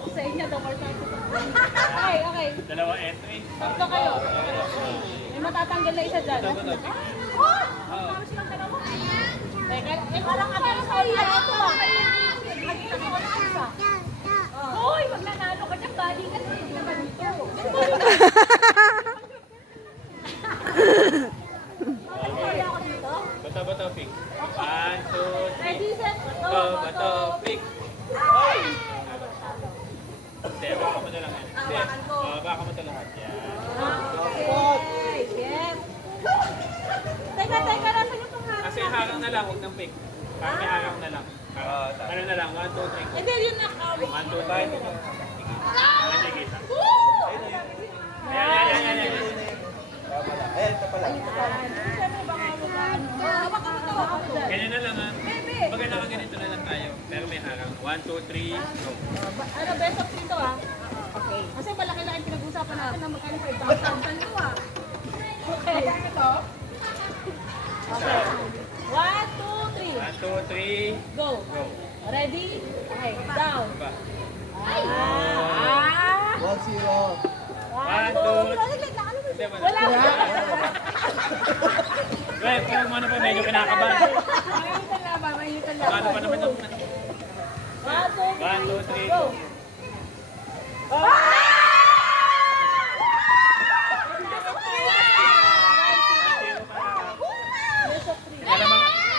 ko sa inyo. The more chance ko. Okay, okay. Dalawa entry. Tatlo kayo. May matatanggal na isa dyan. Teka, parang parang sa iyo. Hoy, wag nanalo ka dyan. Bali ka dito. Bato, bato, pick. 1, 2, 3. Ready, set, Bato, bato, pick. Hoy! Hindi, baka mo na lang yan. Hindi, baka mo ito lahat. Yan. Okay, yes. Teka, nasan yung pangalan? Kasi harang na lang, huwag ng pick. Parang may harang na lang. Ano na lang, 1, 2, 3. Hindi, yun na. 1, 2, 3. Sige, isa. Yan. Ayan, ito pala. Ganyan na lang ha. Baga nakaganito na lang tayo. Pero may harang. 1, 2, 3, go. Ano, best of 3 to ah? Okay. Kasi malaki-laki pinag-usapan natin na magkano 5,000 to ah. Okay. Okay. 1, 2, 3. 1, 2, 3, Go. go. Ready? Okay, down. Ba? Ah! 1-0. 1, 2, hindi mo na. Wala ko. Well, kung ano pa medyo kinakabahan. Mainitan lang ba? Mainitan lang. Ano pa naman yung... 1, 2, 3. 1, 2, 3, Go.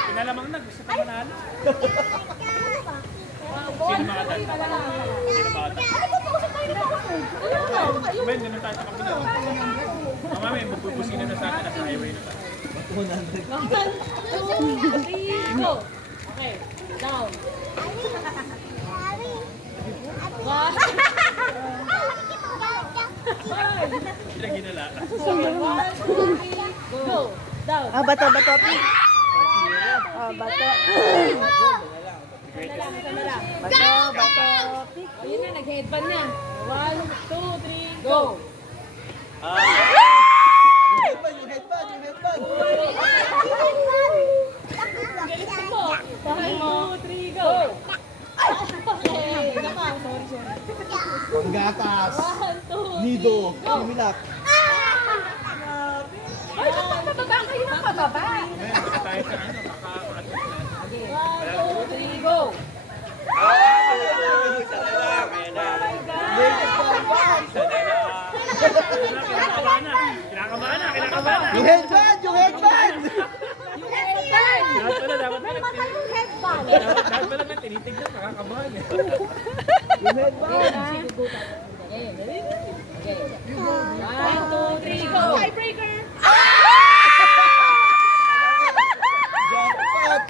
Pinalamang na, gusto pa manalo. Sino makatalo? Sino makatalo? Ben, ganun tayo sa kapila. Mama, may magbubusina na sa atin, nasa highway na tayo. 100. 1, 2, 3, go. Okay, down. Sila ginala. 1, 2, 3, go. Down. Ah, bato, pick. Ah, bato. Isa na lang. Bato, pick. Ayun na, nag-headband yan. 1, 2, 3, go. Yung headband. Galit mo. 1, 2, 3, go. Okay. Isa pa. Sorry. Panggatas. 1, 2, 3, Nido. go. Similak. Ay, dapat pababa kayo ng pababa. May baka tayo sa ano, kaka-atras na. 1, 2, 3, go. Isa na lang, kaya na. Isa na lang. Kinakabahan na. Yung headband. Yung headband. Dapat pala, Yung headband. dapat pala na tinitignan, nakakabahan eh. Yung headband. Okay. 1, 2, 3, go. Tiebreaker. Jackpot.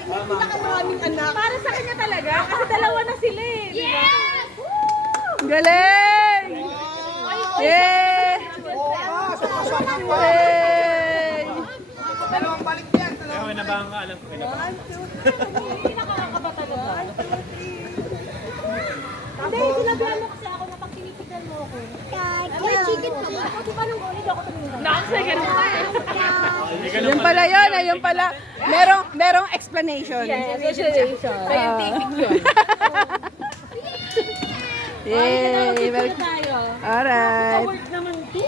Pinakamaraming anak. Para sa kanya talaga. Kasi dalawa na sila eh. Di ba? Galing! Yay! Yay! Pero may nabahan ka, alam ko, may nabahan. Hindi nakakaba talaga. Hindi, sinabihan mo kasi ako na pag tinitignan mo ako. May chicken pa ba? Di ba nung ulit ako tumingin? Ganun pa eh. Yun pala yun, ayun pala. Merong explanation. Scientific yun. Yay! Tayo. Alright. Work naman to.